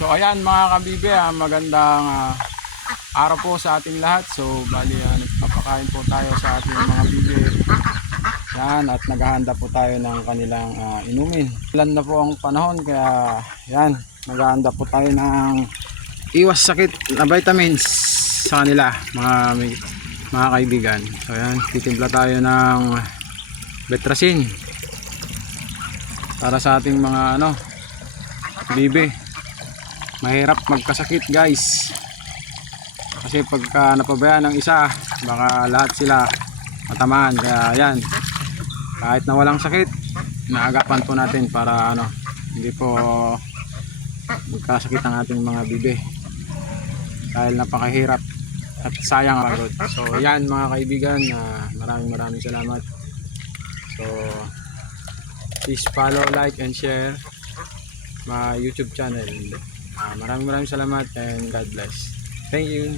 So ayan mga kabibe, magandang araw po sa ating lahat. So bali nagpapakain po tayo sa ating mga bibe. Yan, at naghahanda po tayo ng kanilang inumin. Ilan na po ang panahon, kaya yan, naghahanda po tayo ng iwas sakit na vitamins sa kanila mga kaibigan. So yan, titimpla tayo ng Betrasin para sa ating mga bibe. Mahirap magkasakit guys, kasi pagka napabayaan ng isa, baka lahat sila matamaan. Kaya yan, kahit na walang sakit, naagapan po natin para hindi po magkasakit ang ating mga bibe, dahil napakahirap at sayang ang pagod. So yan mga kaibigan, maraming salamat. So please follow, like and share my YouTube channel. Maraming salamat and God bless. Thank you.